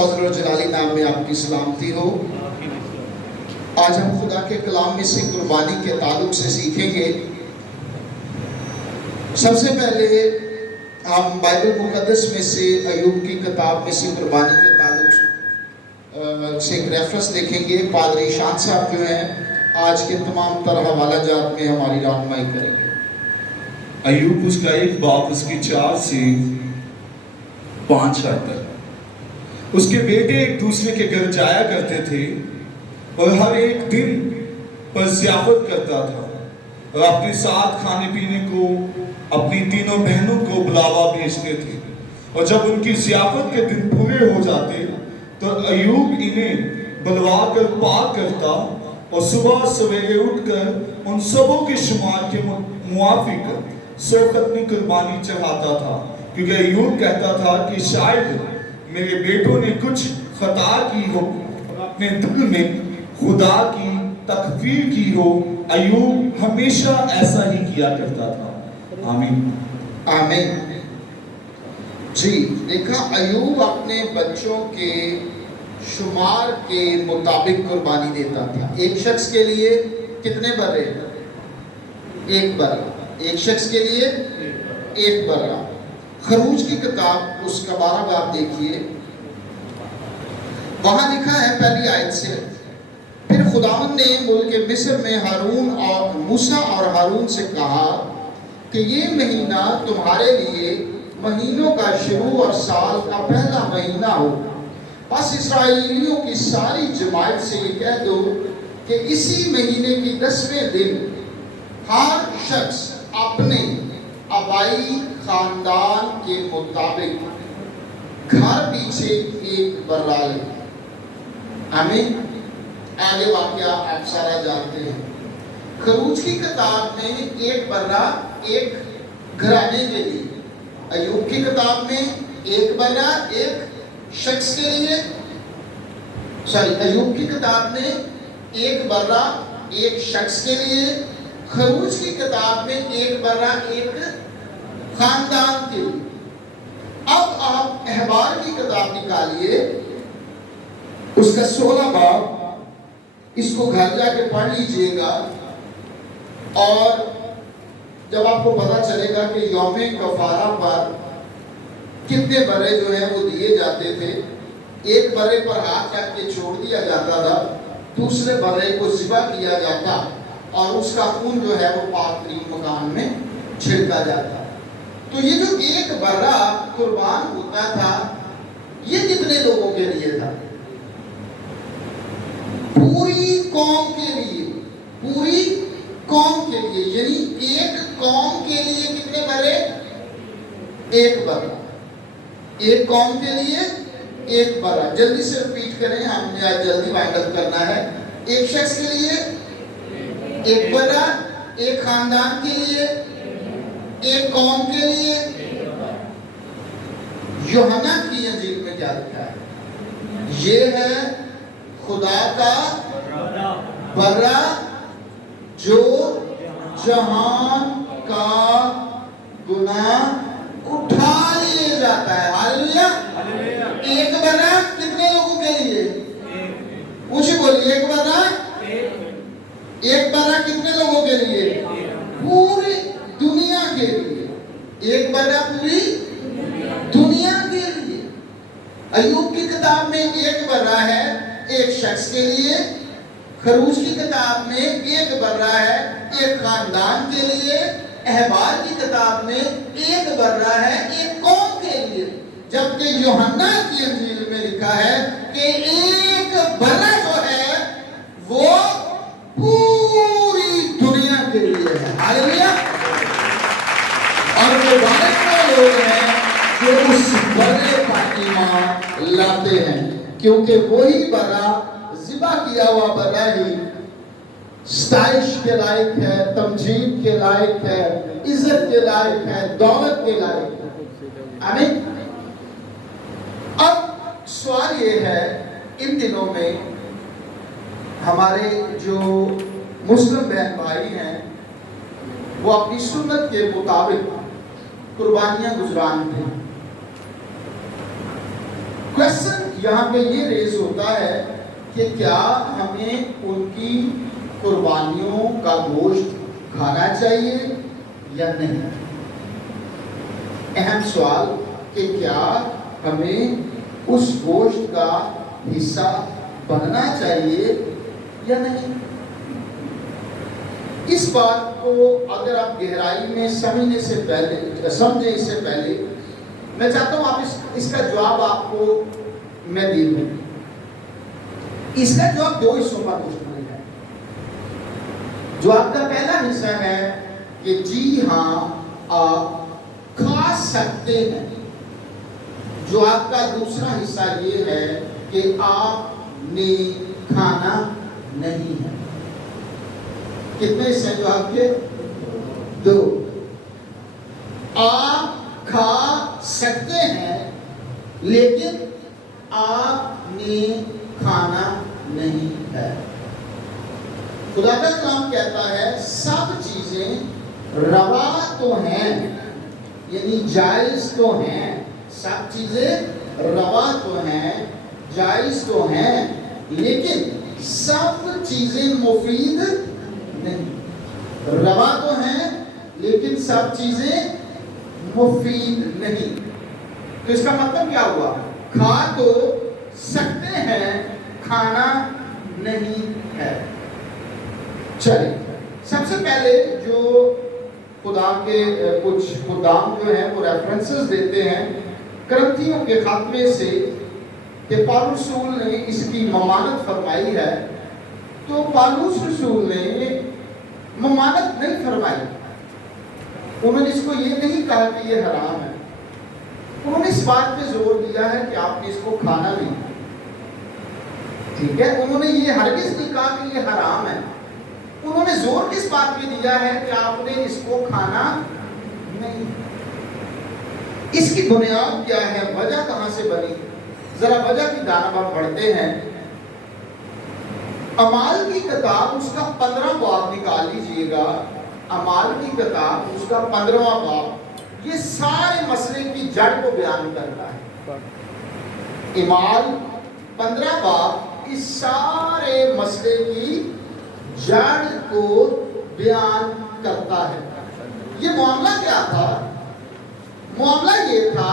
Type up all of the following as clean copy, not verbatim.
फजल और जलाली नाम में आपकी सलामती हो। आज हम खुदा के कलाम में से कुर्बानी के ताल्लुक से सीखेंगे। सबसे पहले हम बाइबल मुकद्दस में से अय्यूब की किताब में से कुर्बानी के ताल्लुक से एक रेफरेंस देखेंगे। पादरी ईशान साहब जो हैं आज के तमाम तरह हवाला जात में हमारी रहनुमाई करेंगे। अय्यूब उसका 1 बाब उसकी 4 से 5 आयत तक। उसके बेटे एक दूसरे के घर जाया करते थे और हर एक दिन पर ज़ियाफत करता था और अपने साथ खाने पीने को अपनी तीनों बहनों को बुलावा भेजते थे। और जब उनकी ज़ियाफत के दिन पूरे हो जाते तो अय्यूब इन्हें बुलवा कर पाक करता और सुबह सवेरे उठकर उन सबों के शुमार के मुआफिक 100 खतनी कुर्बानी चढ़ाता था, क्योंकि अय्यूब कहता था कि शायद मेरे बेटों ने कुछ खता की हो और अपने दिल में खुदा की तकफीर की हो। अय्यूब हमेशा ऐसा ही किया करता था। आमीन आमीन। जी, देखा अय्यूब अपने बच्चों के शुमार के मुताबिक कुर्बानी देता था। एक शख्स के लिए कितने बर्रे? 1 बर्रा। एक शख्स के लिए 1 बर्रा। खरूज की किताब उसका 12 बाब देखिए, वहां लिखा है पहली आयत से, फिर खुदावंद ने मुल्क मिस्र में हारून और मूसा और हारून से कहा कि ये महीना तुम्हारे लिए महीनों का शुरू और साल का पहला महीना हो। बस इसराइलियों की सारी जमात से ये कह दो कि इसी महीने की 10वें दिन हर शख्स अपने आबाई खानदान के मुताबिक घर पीछे 1 बर्रा ले। आमीन। आगे वाकया आप सारा जानते हैं। खरूज की किताब में 1 बर्रा एक घराने के लिए, अय्यूब की किताब में 1 बर्रा एक शख्स के लिए, अय्यूब की किताब में 1 बर्रा एक शख्स के लिए, खरूज की किताब में 1 बर्रा एक खानदान के लिए। अब आप अहबार की किताब निकालिए, उसका 16 बाब, इसको घर जाके पढ़ लीजिएगा और जब आपको पता चलेगा कि यौमे कफारा पर कितने बर्रे जो है वो दिए जाते थे। 1 बर्रे पर हाथ रख के छोड़ दिया जाता था, दूसरे बर्रे को ज़िबा किया जाता और उसका खून जो है वो पाक तरीन मकान में छिड़का जाता। तो ये जो 1 बर्रा कुर्बान होता था, ये कितने लोगों के लिए था? पूरी कौम के लिए, पूरी कौम के लिए। यानी एक कौम के लिए कितने बर्रे? 1 बर्रा। एक कौम के लिए 1 बर्रा। जल्दी से रिपीट करें, हमने आज जल्दी वाइंड अप करना है। एक शख्स के लिए 1 बर्रा, एक खानदान के लिए, एक कौम के लिए। यूहन्ना की इंजील में क्या लिखा है? ये है खुदा का बर्रा जो जहान का गुनाह उठा लिए जाता है। हालेलुया। 1 बर्रा कितने लोगों के लिए? पूछे बोलिए, 1 बर्रा, 1 बर्रा कितने लोगों के लिए? पूरी दुनिया के लिए। 1 बर्रा पूरी दुनिया के लिए। अय्यूब की किताब में 1 बर्रा है एक शख्स के लिए, खरूज की किताब में 1 बर्रा है एक खानदान के लिए, अहबार की किताब में 1 बर्रा है एक कौम के लिए। जबकि यूहन्ना की इंजील में लिखा है कि 1 बर्रा जो है वो पूरी दुनिया के लिए है। हालेलुया। और मुबारक वो लोग हैं जो उस बर्रे पर ईमान लाते हैं, क्योंकि वही बर्रा ज़िबा किया हुआ बर्रा ही स्ताइश के लायक है, तमजीद के लायक है, इज्जत के लायक है, दौलत के लायक है। आमीन। अब सवाल ये है, इन दिनों में हमारे जो मुस्लिम बहन भाई हैं वो अपनी सुन्नत के मुताबिक कुर्बानियां गुजरान थे। کوشچن یہاں پہ یہ ریز ہوتا ہے کہ کیا ہمیں ان کی قربانیوں کا گوشت کھانا چاہیے یا نہیں؟ اہم سوال کہ کیا ہمیں اس گوشت کا حصہ بننا چاہیے یا نہیں؟ اس بات کو اگر آپ گہرائی میں سمجھنے سے پہلے میں چاہتا ہوں آپ اس کا جواب آپ کو میں دے دوں۔ اس کا جواب دو حصوں پر مشتمل ہے۔ جواب کا پہلا حصہ ہے کہ جی ہاں آپ کھا سکتے ہیں۔ جواب کا دوسرا حصہ یہ ہے کہ آپ نے کھانا نہیں ہے۔ کتنے حصے جواب کے؟ دو۔ آپ کھا سکتے ہیں لیکن آپ نے کھانا نہیں ہے۔ خدا کا کلام کہتا ہے سب چیزیں روا تو ہیں، یعنی جائز تو ہیں، سب چیزیں روا تو ہیں، جائز تو ہیں، لیکن سب چیزیں مفید نہیں۔ روا تو ہیں لیکن سب چیزیں مفید نہیں۔ تو اس کا مطلب کیا ہوا؟ کھا تو سکتے ہیں، کھانا نہیں ہے۔ چلیں، سب سے پہلے جو خدا کے کچھ خدام جو ہیں وہ ریفرنسز دیتے ہیں کرنتھیوں کے خط میں سے کہ پالوس رسول نے اس کی ممانعت فرمائی ہے، تو پالوس رسول نے ممانعت نہیں فرمائی۔ انہوں نے اس کو یہ نہیں کہا کہ یہ حرام ہے، انہوں نے اس بات پہ زور دیا ہے کہ آپ نے اس کو کھانا نہیں، ٹھیک ہے؟ انہوں نے یہ ہرگز نہیں کہا کہ یہ حرام ہے۔ انہوں نے زور کس بات پہ دیا ہے کہ آپ نے اس کو کھانا نہیں۔ اس کی بنیاد کیا ہے؟ وجہ کہاں سے بنی؟ ذرا وجہ کی جانب ہم پڑھتے ہیں۔ اعمال کی کتاب اس کا 15واں باب نکال لیجئے گا۔ اعمال کی کتاب اس کا 15واں باب یہ سارے مسئلے کی جڑ کو بیان کرتا ہے۔ اعمال 15 باب اس سارے مسئلے کی جڑ کو بیان کرتا ہے۔ یہ معاملہ کیا تھا؟ معاملہ یہ تھا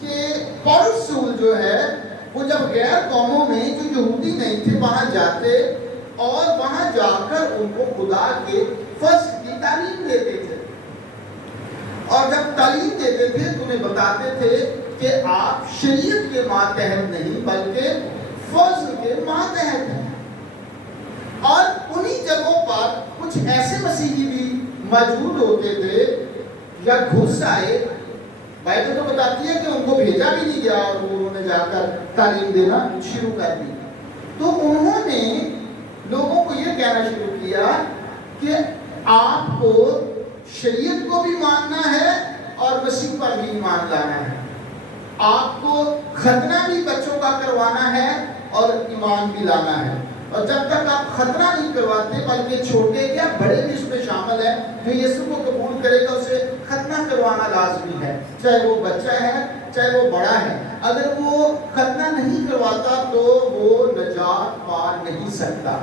کہ پالوس رسول جو ہے وہ جب غیر قوموں میں جو یہودی نہیں تھے وہاں جاتے اور وہاں جا کر ان کو خدا کے فضل کی تعلیم دیتے تھے، اور جب تعلیم دیتے تھے تو انہیں بتاتے تھے کہ آپ شریعت کے ماتحت نہیں بلکہ فضل کے ماتحت ہیں۔ اور انہی جگہوں پر کچھ ایسے مسیحی بھی موجود ہوتے تھے یا گھس آئے، بائبل تو بتاتی ہے کہ ان کو بھیجا بھی نہیں گیا اور انہوں نے جا کر تعلیم دینا شروع کر دی۔ تو انہوں نے لوگوں کو یہ کہنا شروع کیا کہ آپ کو شریعت کو بھی ماننا ہے اور مسیح پر بھی ایمان لانا ہے، آپ کو ختنہ بھی بچوں کا کروانا ہے اور ایمان بھی لانا ہے، اور جب تک آپ ختنہ نہیں کرواتے بلکہ چھوٹے یا بڑے بھی اس میں شامل ہیں، جو یسوع کو قبول کرے گا اسے ختنہ کروانا لازمی ہے، چاہے وہ بچہ ہے چاہے وہ بڑا ہے۔ اگر وہ ختنہ نہیں کرواتا تو وہ نجات پا نہیں سکتا۔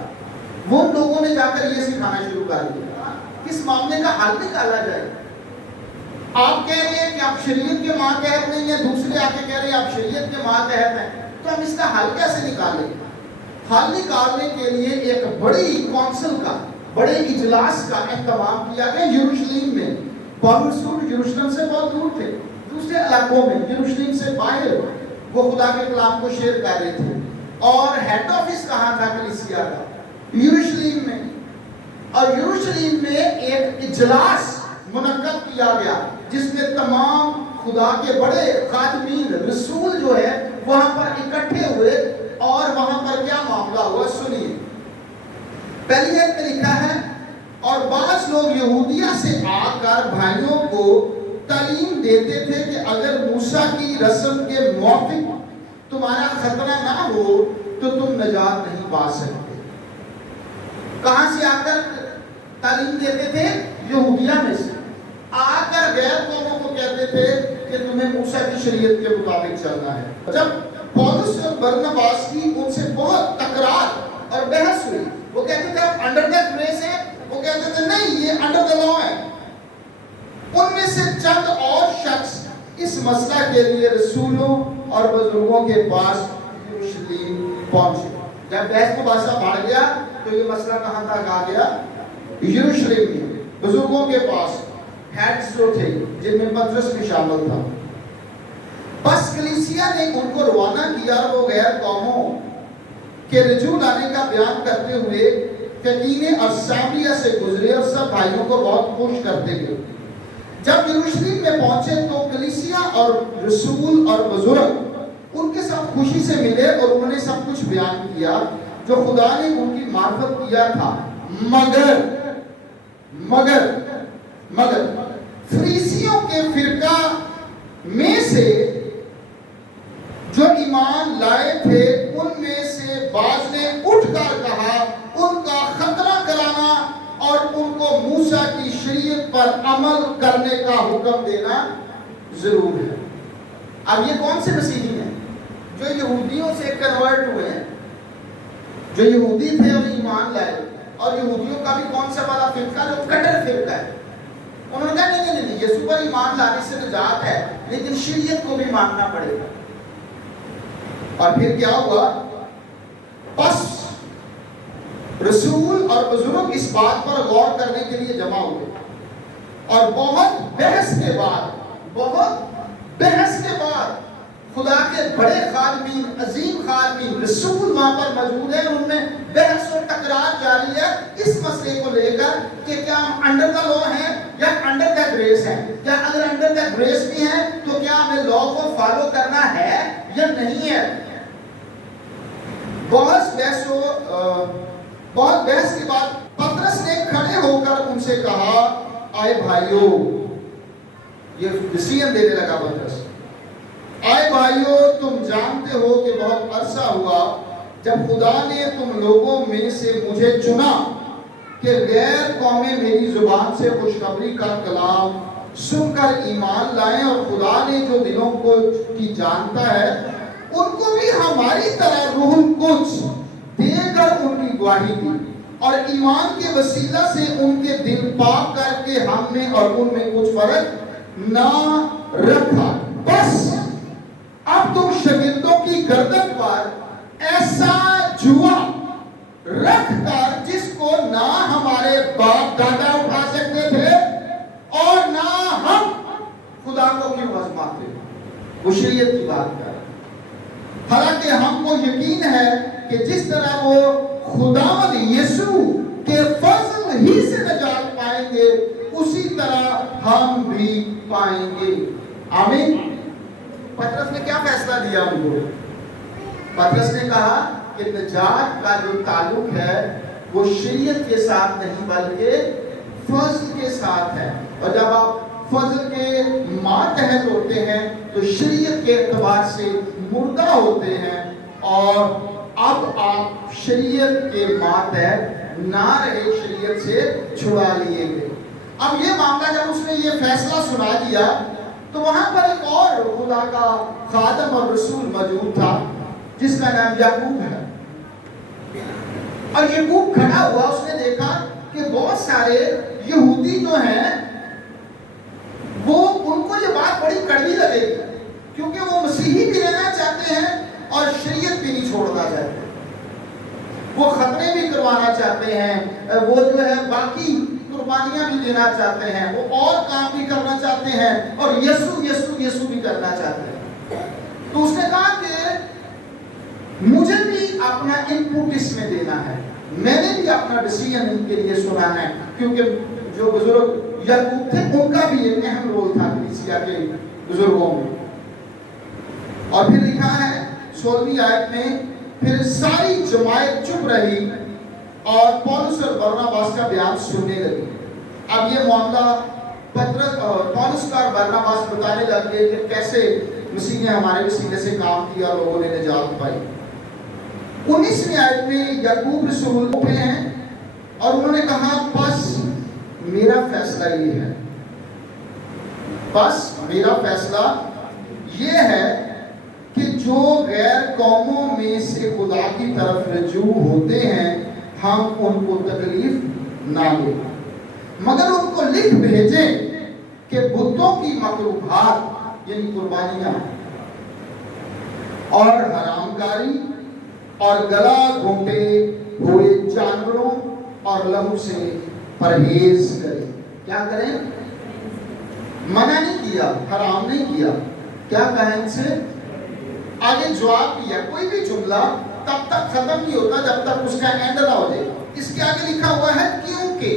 وہ لوگوں نے جا کر یہ سکھانا شروع کر دیا کس معاملے کا حل نکالا جائے۔ آپ کہہ رہے ہیں کہ آپ شریعت کے ماتحت نہیں ہیں، دوسرے آ کے کہہ رہے ہیں آپ شریعت کے ماتحت ہیں، تو ہم اس کا حل کیسے نکالیں؟ حل نکالنے کے لیے ایک بڑی کونسل کا، بڑے اجلاس کا اہتمام کیا گیا یروشلم میں۔ پالوس رسول یروشلم سے بہت دور تھے، دوسرے علاقوں میں، یروشلم سے باہر وہ خدا کے کلام کو شیئر کر رہے تھے، اور ہیڈ آفس کہاں تھا کلیسیا کا؟ یروشلم میں۔ اور یروشلم میں ایک اجلاس منعقد کیا گیا جس میں تمام خدا کے بڑے خادمین رسول جو ہے وہاں پر اکٹھے ہوئے، اور وہاں پر کیا معاملہ ہوا سنیے۔ پہلی آیت میں لکھا ہے، اور بعض لوگ یہودیہ سے آ کر بھائیوں کو تعلیم دیتے تھے کہ اگر موسیٰ کی رسم کے موافق تمہارا ختنہ نہ ہو تو تم نجات نہیں پا سکتے۔ کہاں سے آ کر تعلیم دیتے تھے؟ یہودیہ میں سے آ کر غیر قوموں کو کہتے تھے کہ تمہیں موسیٰ کی شریعت کے مطابق چلنا ہے۔ جب पौलुस और बरनबास की उनसे बहुत तकरार और बहस हुई। वो कहते थे आप अंडर द ग्रेस है, वो कहते थे नहीं ये अंडर द लॉ है। उनमें से चंद और शख्स इस मसला के लिए रसूलों और बुजुर्गों के पास यरूशलेम पहुंचे। जब बहस मुबासा बढ़ गया तो ये मसला कहां तक आ गया? यरूशलेम में बुजुर्गों के पास, हेड्स जो थे जिनमें पतरस भी शामिल था। बस कलीसिया ने उनको रवाना किया और वो गैर कौमों के रजू लाने का बयान करते हुए फकीने और सामरिया से गुजरे और सब भाइयों को बहुत खुश करते गए। जब यरूशलेम में पहुंचे तो कलीसिया और रसूल और बुजुर्ग उनके साथ खुशी से मिले और उन्होंने सब कुछ बयान किया जो खुदा ने उनकी मार्फत किया था। मगर फरीसियों के फिरका में से जो ईमान लाए थे उनमें से बाज ने उठकर कहा उनका खतरा कराना और उनको मूसा की शरीयत पर अमल करने का हुक्म देना जरूर है। अब ये कौन से मसीही हैं? जो यहूदियों से कन्वर्ट हुए हैं, जो यहूदी थे और ईमान लाए। और यहूदियों का भी कौन सा वाला फिरका? जो कट्टर फिरका है। उन्होंने कहा नहीं, यीशु पर ईमान लाने से निजात है, लेकिन शरीयत को भी मानना पड़ेगा। और फिर क्या हुआ? बस रसूल और बुजुर्ग इस बात पर गौर करने के लिए जमा हुए और बहुत बहस के बाद खुदा के बड़े खालमीन, अजीम खालमीन रसूल वहां पर मौजूद है। उनमें बहस और टकरार जारी है इस मसले को लेकर कि क्या हम अंडर द लॉ हैं या अंडर द ग्रेस हैं। क्या अगर अंडर द ग्रेस भी हैं तो क्या हमें लॉ को फॉलो करना है या नहीं है। बहुत बहस के बाद पतरस ने खड़े होकर उनसे कहा, आए भाइयों, ये डिसीजन देने लगा पतरस, आए भाइयों, तुम जानते हो कि बहुत अरसा हुआ जब खुदा ने तुम लोगों में से मुझे चुना कि गैर कौमें मेरी जुबान से खुशखबरी का कलाम सुनकर ईमान लाएं और खुदा ने जो दिलों को की जानता है उनको भी हमारी तरह रूहुल कुद्स देकर उनकी गवाही दी और ईमान के वसीला से उनके दिल पाक करके हमने और उनमें कुछ फर्क ना रखा। बस अब तुम शागिर्दों की गर्दन पर ऐसा जुआ रखकर जिसको ना हमारे बाप दादा उठा सकते थे और ना हम खुदा को क्यों आजमाते। वो शरीयत की बात कर, हालांकि हमको यकीन है कि जिस तरह वो खुदावंद यीशु के फजल ही से निजात पाएंगे उसी तरह हम भी पाएंगे। आमीन। पतरस ने क्या फैसला दिया उनको? पतरस ने कहा कि निजात का जो ताल्लुक है वो शरीयत के साथ नहीं बल्कि फजल के साथ है। और जब आप फजल के मातहत होते हैं तो शरीयत के एतबार से मुर्दा होते हैं और अब आप शरीयत के मातहत ना रहे, शरीयत से छुड़ा लिए गए। अब ये मामला जब उसने ये फैसला सुना दिया तो वहां पर एक और खुदा का खादम और रसूल मौजूद था जिसका नाम याकूब है। और याकूब खड़ा हुआ, उसने देखा कि बहुत सारे यहूदी जो हैं वो उनको ये बात बड़ी कड़वी लगेगी क्योंकि वो मसीही भी रहना चाहते हैं और शरीयत भी नहीं छोड़ना चाहते। वो खतरे भी करवाना चाहते हैं, वो जो है बाकी कुर्बानियां भी देना चाहते हैं, वो और काम भी करना चाहते हैं और यीशु यीशु यीशु भी करना चाहते हैं। तो उसने कहा कि मुझे भी अपना इनपुट इसमें देना है, मैंने भी अपना डिसीजन इनके लिए सुनाना है क्योंकि जो बुजुर्ग याकूब थे उनका भी एक अहम रोल था कलीसिया के बुजुर्गों में। और फिर लिखा है 16वीं आयत में, फिर सारी जमायत चुप रही और पौलुस और बरनबास का बयान सुनने लगी। अब ये मामला पौलुस का और बरनबास बताने लगे कि कैसे मसीह ने हमारे वसीले से काम किया, लोगों ने निजात पाई। 19वीं आयत में याकूब रसूल उठे हैं और उन्होंने कहा, बस मेरा फैसला ये है, बस मेरा फैसला ये है कि जो गैर कौमों में से खुदा की तरफ रजू होते हैं हम उनको तकलीफ ना दें, मगर उनको लिख भेजें कि बुतों की मकरूहात यानी कुर्बानियां और हरामकारी और गला घोंटे हुए जानवरों और लहू से परहेज करें। क्या करें? मना नहीं किया, हराम नहीं किया, क्या कहा इनसे? आगे जवाब दिया। कोई भी जुमला तब तक खत्म नहीं होता जब तक उसका एंड ना हो जाए। इसके आगे लिखा हुआ है क्योंकि।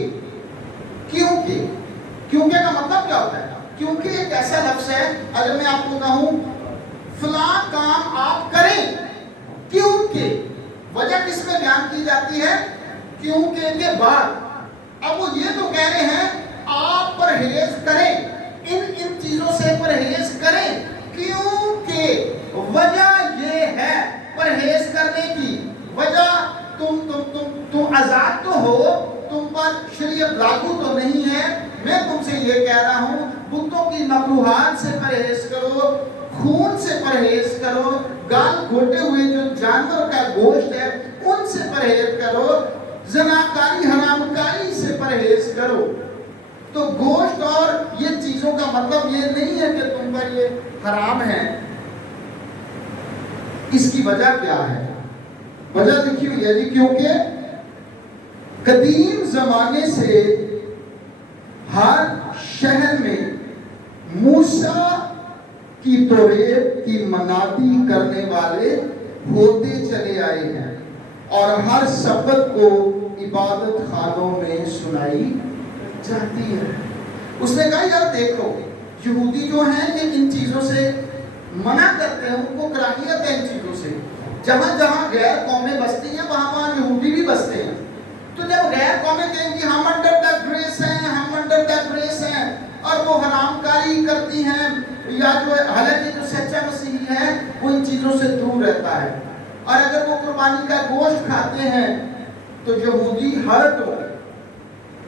क्योंकि क्योंकि का मतलब क्या होता है? क्योंकि एक ऐसा लफ्ज है, अगर मैं आपको कहूं फलां काम आप करें, क्योंकि वजह किसमें बयान की जाती है? क्योंकि के बाद। अब वो ये तो कह रहे हैं आप परहेज करें, इन चीजों से परहेज करें, क्योंकि वजह ये है परहेज करने की वजह, तुम आजाद तो हो, तुम पर शरीयत लागू तो नहीं है। मैं तुमसे ये कह रहा हूं बुतों की मकरूहात से परहेज करो, खून से परहेज करो, गाल घोटे हुए जो जानवर का गोश्त है उनसे परहेज करो, ज़नाकारी हरामकारी से परहेज करो। तो गोश्त और ये चीजों का मतलब ये नहीं है कि तुम पर ये हराम है। इसकी वजह क्या है? वजह लिखी हुई है जी, क्योंकि कदीम जमाने से हर शहर में मूसा की तौरेत की मनाती करने वाले होते चले आए हैं और हर सबत को इबादत खानों में सुनाई जाती है। उसने कहा यार देखो, यहूदी जो हैं ये इन चीजों से मना करते हैं, उनको कराहियत है इन चीजों से। जहां जहां गैर कौमें बसती हैं वहां वहां यहूदी भी बसते हैं। तो जब गैर कौमें कहेंगी हम अंडर द ग्रेस हैं, हम अंडर द ग्रेस हैं, और वो हरामकारी करती हैं, या जो हालांकि जो सच्चा मसीही है वो इन चीजों से दूर रहता है, और अगर वो कुर्बानी का गोश्त खाते हैं तो यहूदी हर्ट हो,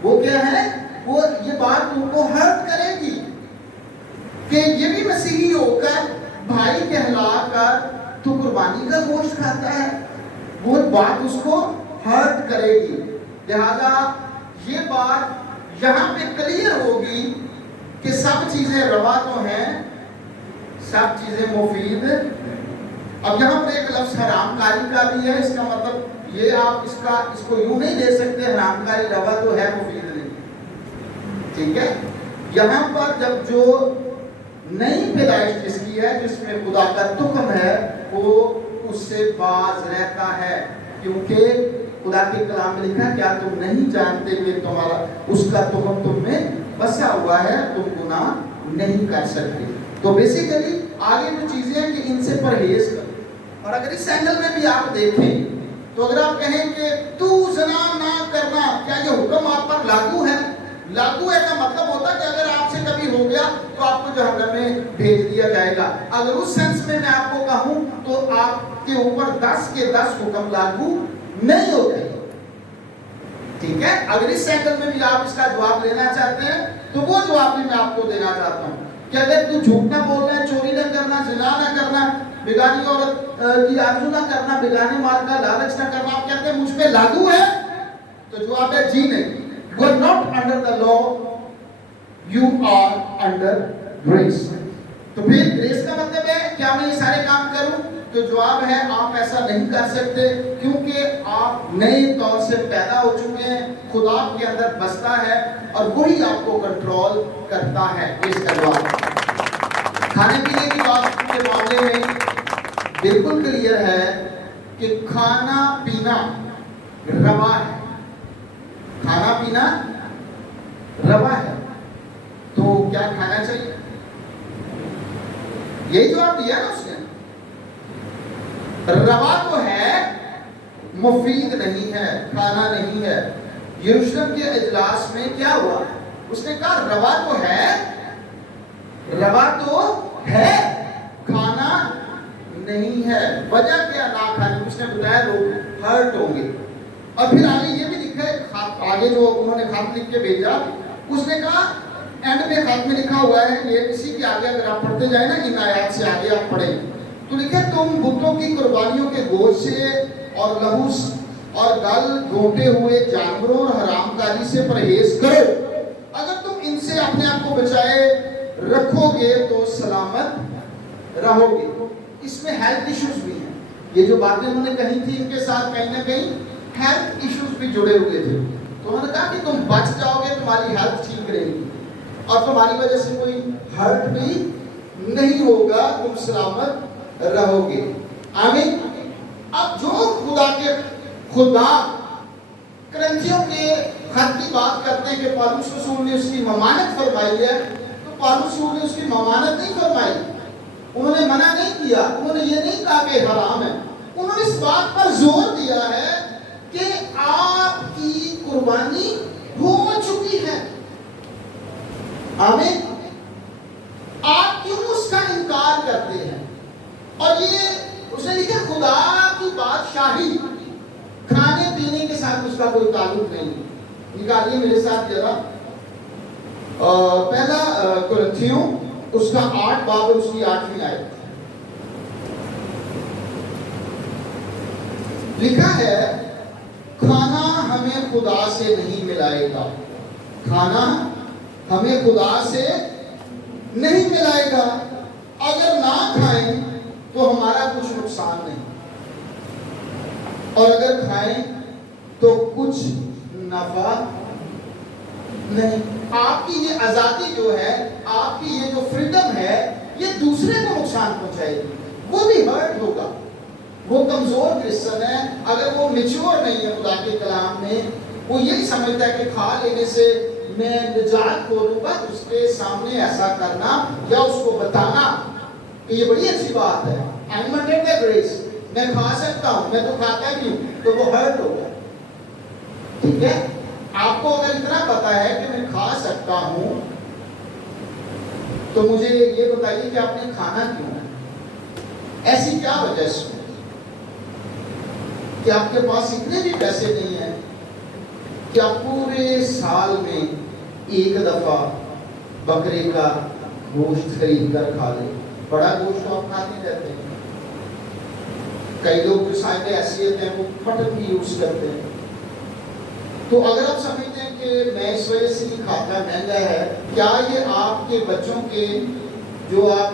वो क्या है, वो ये बात उनको हर्ट करेगी कि ये भी मसीही होकर भाई कहलाकर तो कुर्बानी का गोश्त खाता है, वो बात उसको हर्ट करेगी। लिहाजा ये बात यहाँ पे क्लियर होगी कि सब चीजें रवा तो हैं, सब चीजें मुफीद। अब यहाँ पर एक लफ्ज हरामकारी का भी है, इसका मतलब ये आप इसको यूं नहीं दे सकते हरामकारी रवा तो है मुफीद नहीं, ठीक है। यहाँ पर जब जो नई पैदाइश जिसकी है, जिसमें खुदा का तुक्म है, वो उससे बाज रहता है, क्योंकि खुदा के कलाम में लिखा है क्या तुम नहीं जानते कि तुम्हारा उसका तुक्म तुम में बसा हुआ है, तुम गुनाह नहीं कर सकते। तो बेसिकली आगे जो चीजें हैं कि इनसे परहेज करो। और अगर इस एंगल में भी आप देखें तो अगर आप कहें कि तू ज़ना ना करना, क्या ये हुक्म आप पर लागू है? लागू है का मतलब होता है कि अगर आपसे कभी हो गया तो आपको जहन्नम में भेज दिया जाएगा। अगर उस सेंस में मैं आपको कहूं तो आपके ऊपर 10 के 10 हुक्म लागू नहीं होते, ठीक है। अगर इस एंगल में भी आप इसका जवाब लेना चाहते हैं तो वो जवाब भी मैं आपको देना चाहता हूं कि अगर तू झूठ ना बोलना, चोरी ना करना, जिना ना करना, बेगानी औरत की आरज़ू ना करना, बेगाने माल का लालच ना करना, आप कहते हैं मुझ पे लागू है? तो जवाब है जी नहीं। You are not under the law, you are under grace. तो फिर ग्रेस का मतलब है क्या मैं ये सारे काम करूं? तो जवाब है आप ऐसा नहीं कर सकते, क्योंकि आप नए तौर से पैदा हो चुके हैं, खुदा के अंदर बसता है और वही आपको कंट्रोल करता है। इसका जवाब खाने पीने की बात के मामले में बिल्कुल क्लियर है कि खाना पीना रवा है, खाना पीना रवा है, तो क्या खाना चाहिए? यही जवाब दिया ना उसने। रवा तो है, मुफीद नहीं है, खाना नहीं है। यरूशलेम के इजलास में क्या हुआ? उसने कहा रवा तो है, रवा तो है, खाना नहीं है। वजह क्या ना खाने? उसने बताया लोग हर्ट होंगे। और फिर आगे ये भी लिखा है, आगे जो उन्होंने खत लिख के भेजा, उसने कहा एंड में खत में लिखा हुआ है, ये इसी के आगे अगर आप पढ़ते जाए ना, इन आयत से आगे आप पढ़ें تو لکھا تم بتوں کی قربانیوں کے گوشت سے اور لہو اور گل گھونٹے ہوئے جانوروں اور حرام کاری سے پرہیز کرو، اگر تم ان سے اپنے آپ کو بچائے رکھو گے تو سلامت رہو گے۔ اس میں ہیلتھ ایشوز بھی ہیں، یہ جو باتیں انہوں نے کہی تھی ان کے ساتھ کہیں نہ کہیں ہیلتھ ایشوز بھی جڑے ہوئے تھے۔ تو انہوں نے کہا کہ تم بچ جاؤ گے، تمہاری ہیلتھ ٹھیک رہے گی اور تمہاری وجہ سے کوئی ہرٹ بھی نہیں ہوگا، تم سلامت رہو گے۔ آمین۔ اب جو خدا کرنتھیوں کے خط کی بات کرتے ہیں کہ پالوس رسول نے اس کی ممانت فرمائی ہے، تو پالوس رسول نے اس کی ممانت نہیں فرمائی، انہوں نے منع نہیں کیا، انہوں نے یہ نہیں کہا کہ حرام ہے، انہوں نے اس بات پر زور دیا ہے کہ آپ کی قربانی ہو چکی ہے۔ آمین۔ آپ کیوں اس کا انکار کرتے ہیں؟ اور یہ اس نے لکھا خدا کی بادشاہی کھانے پینے کے ساتھ اس کا کوئی تعلق نہیں۔ نکالیے میرے ساتھ ذرا پہلا کرنتھیوں اس کا 8 باب اور اس کی 8ویں آیت، لکھا ہے کھانا ہمیں خدا سے نہیں ملائے گا، کھانا ہمیں خدا سے نہیں ملائے گا، اگر نہ کھائیں تو ہمارا کچھ نقصان نہیں، اور اگر کھائیں تو کچھ نفع نہیں۔ آپ کی یہ آزادی جو ہے، آپ کی یہ جو فریڈم ہے، یہ دوسرے کو نقصان پہنچائے گی، وہ بھی ہرٹ ہوگا۔ وہ کمزور کرسچن ہے، اگر وہ میچور نہیں ہے خدا کے کلام میں، وہ یہی سمجھتا ہے کہ کھا لینے سے میں نجات کھولوں گا، اس کے سامنے ایسا کرنا یا اس کو بتانا کہ یہ بڑی اچھی بات ہے، unlimited grace، میں کھا سکتا ہوں، میں تو کھاتا بھی ہوں، تو وہ ہرٹ ہوگا۔ ٹھیک ہے، آپ کو اگر اتنا پتا ہے کہ میں کھا سکتا ہوں تو مجھے یہ بتائیے کہ آپ نے کھانا کیوں ہے؟ ایسی کیا وجہ سے کہ آپ کے پاس اتنے بھی پیسے نہیں ہیں کہ آپ پورے سال میں ایک دفعہ بکرے کا گوشت خرید کر کھا لیں؟ بڑا گوشت تو آپ کھاتے رہتے ہیں، کئی لوگ جو صاحب حیثیت ہیں وہ مٹن بھی یوز کرتے ہیں۔ تو اگر آپ سمجھتے ہیں کہ میں اس وجہ سے نہیں کھاتا، مہنگا ہے، کیا یہ آپ کے بچوں کے جو آپ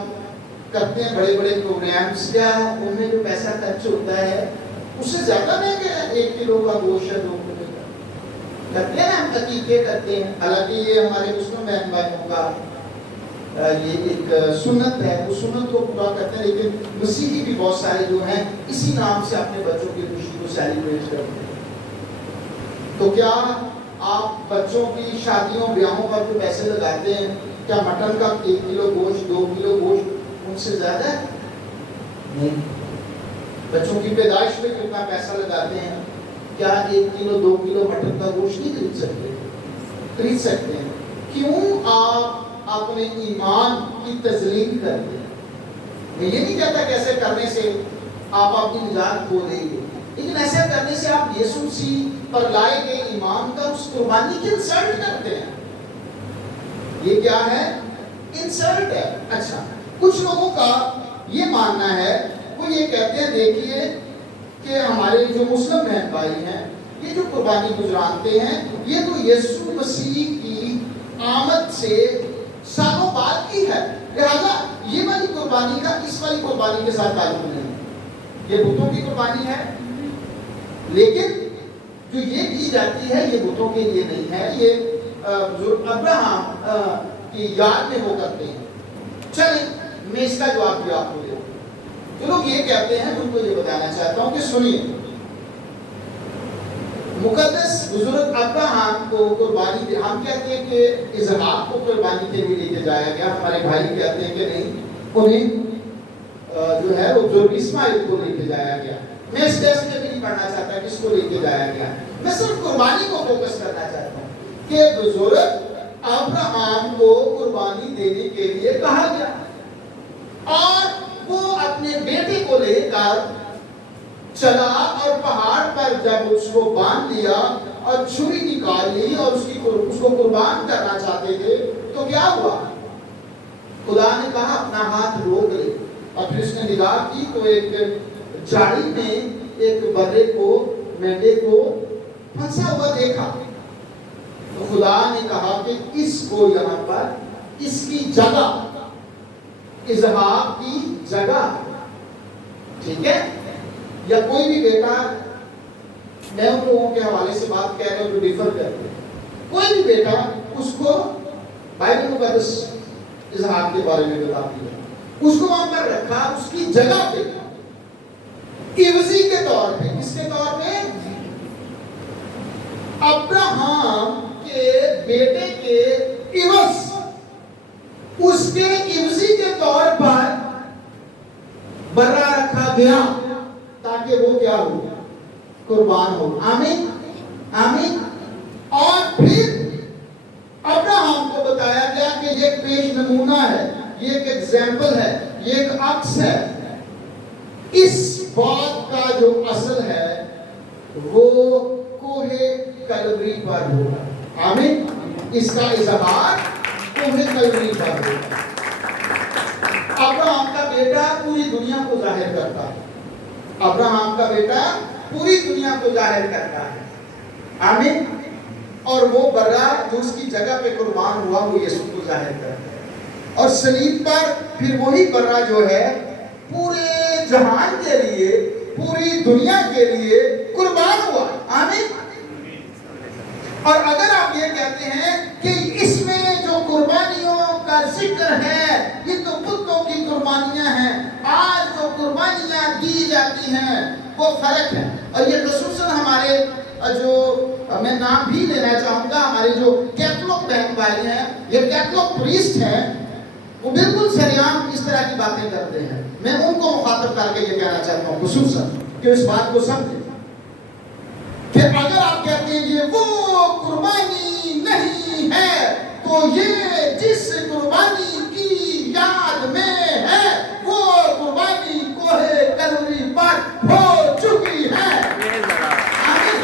کرتے ہیں بڑے بڑے پروگرامز، کیا ان میں جو پیسہ خرچ ہوتا ہے اس سے زیادہ مہنگا ہے 1 کلو کا گوشت ہے 2 کلو کا؟ کرتے ہیں نا ہم عقیقے کرتے ہیں، حالانکہ یہ ہمارے مسلم بہن بھائیوں کا یہ ایک سنت ہے، وہ سنت کو پورا کرتے ہیں، لیکن مسیحی بھی بہت سارے جو ہیں اسی نام سے اپنے بچوں کی خوشی کو سیلیبریٹ کرتے ہیں۔ تو کیا آپ بچوں کی شادیوں بیاہوں پر جو پیسے لگاتے ہیں، کیا مٹن کا 1 کلو گوشت 2 کلو گوشت ان سے زیادہ ہے؟ نہیں۔ بچوں کی پیدائش میں کتنا پیسہ لگاتے ہیں، کیا 1 کلو 2 کلو مٹن کا گوشت نہیں خرید سکتے؟ خرید سکتے ہیں۔ کیوں آپ اپنے ایمان کی تذلیل کرتے ہیں؟ میں یہ نہیں کہتا کہ ایسے کرنے سے آپ اپنی نجات کھو دیں گے، لیکن ایسا کرنے سے آپ یسوع مسیح پر لائے گئے ایمان کا اس قربانی کی انسلٹ کرتے ہیں۔ یہ کیا ہے؟ انسلٹ ہے۔ اچھا، کچھ لوگوں کا یہ ماننا ہے، وہ یہ کہتے ہیں دیکھیے کہ ہمارے جو مسلم بہن بھائی ہیں یہ جو قربانی گزرانتے ہیں، یہ تو یسوع مسیح کی آمد سے سالوں بعد کی ہے، لہذا یہ والی قربانی کا اس والی قربانی کے ساتھ تعلق نہیں، یہ بتوں کی قربانی ہے، لیکن جو یہ کی جاتی ہے یہ بتوں کے لیے نہیں ہے، یہ ابراہم کی یاد میں وہ کرتے ہیں۔ چلیں میں اس کا جواب بھی آپ کو دے دوں۔ جو لوگ یہ کہتے ہیں ان کو یہ بتانا چاہتا ہوں کہ سنیے، مقدس بزرگ ابراہم کو قربانی دے، ہم کہتے ہیں کہ اسحاق کو قربانی کے لیے لے کے جایا گیا، ہمارے بھائی کہتے ہیں کہ نہیں، انہیں جو ہے وہ بزرگ اسماعیل کو لے کے جایا گیا۔ میں اس ٹیسٹ میں بھی نہیں پڑھنا چاہتا کس کو لے کے جایا گیا، میں صرف قربانی کو فوکس کرنا چاہتا ہوں کہ بزرگ ابراہم کو قربانی دینے کے لیے کہا گیا، اور وہ اپنے بیٹے کو لے کر چلا، اور پہاڑ پر جب اس کو باندھ لیا اور چھری نکال لی اور اس کو قربان کرنا چاہتے تھے، تو کیا ہوا؟ خدا نے کہا اپنا ہاتھ روک لے، اور پھر اس نے نگاہ کی تو ایک جاڑی میں ایک برے کو، مینڈے کو پھنسا ہوا دیکھا. تو خدا نے کہا کہ اس کو یہاں پر اس کی جگہ، اذہاب کی جگہ، ٹھیک ہے. یا کوئی بھی بیٹا، میں ان لوگوں کے حوالے سے بات کہہ رہا ہوں جو ڈیفر کرتے ہیں، کوئی بھی بیٹا اس کو بائبل مقدس اذہاب کے بارے میں بتاتی ہے، اس کو وہاں پر رکھا اس کی جگہ پہ، عوضی کے طور پہ. کس کے طور پہ؟ ابراہم کے بیٹے کے عوض، اس کے عوضی کے طور پر برا رکھا گیا تاکہ وہ کیا ہو؟ قربان ہو. آمین آمین. اور پھر ابراہم کو بتایا گیا کہ یہ ایک پیش نمونہ ہے، یہ ایک ایگزامپل ہے، یہ ایک عکس ہے. اس بات کا جو اصل ہے وہ کوہ کلوری پر ہوگا. آمین. اس کا اظہار کوہ کلوری پر ہوگا. ابراہم کا بیٹا پوری دنیا کو ظاہر کرتا ہے. ابراہم کا بیٹا پوری دنیا کو ظاہر کرتا ہے. آمین. اور وہ برا جو اس کی جگہ پہ قربان ہوا وہ یسوع کو ظاہر کرتا ہے. اور صلیب پر پھر وہی برا جو ہے پورے جہان کے لیے، پوری دنیا کے لیے قربان ہوا. آمین. اور اگر آپ یہ کہتے ہیں کہ اس میں جو قربانیوں کا ذکر ہے یہ تو بتوں کی قربانیاں ہیں، آج جو قربانیاں دی جاتی ہیں وہ فرق ہے. اور یہ خصوصاً ہمارے جو میں نام بھی لینا چاہوں گا، ہمارے جو کیتھولک بہن بھائی ہیں، یہ کیتھولک پریسٹ ہیں، وہ بالکل سریعان اس طرح کی باتیں کرتے ہیں. میں ان کو مخاطب کر کے یہ کہنا چاہتا ہوں خصوصاً کہ اس بات کو سمجھیں کہ اگر آپ کہتے ہیں یہ وہ قربانی نہیں ہے تو یہ جس قربانی کی یاد میں ہے وہ قربانی کوہ کلوری پر ہو چکی ہے. آمین.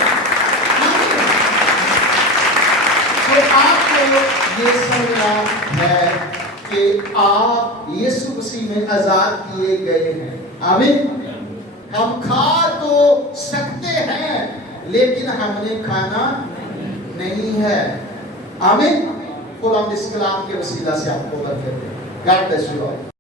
تو آپ کو یہ سمجھنا ہے کہ آپ یسوع مسیح میں آزاد کیے گئے ہیں. آمین. ہم کھا تو سکتے ہیں لیکن ہم نے کھانا نہیں ہے. آمین. خدا اس کلام کے وسیلہ سے آپ کو برکت دے. God bless you all.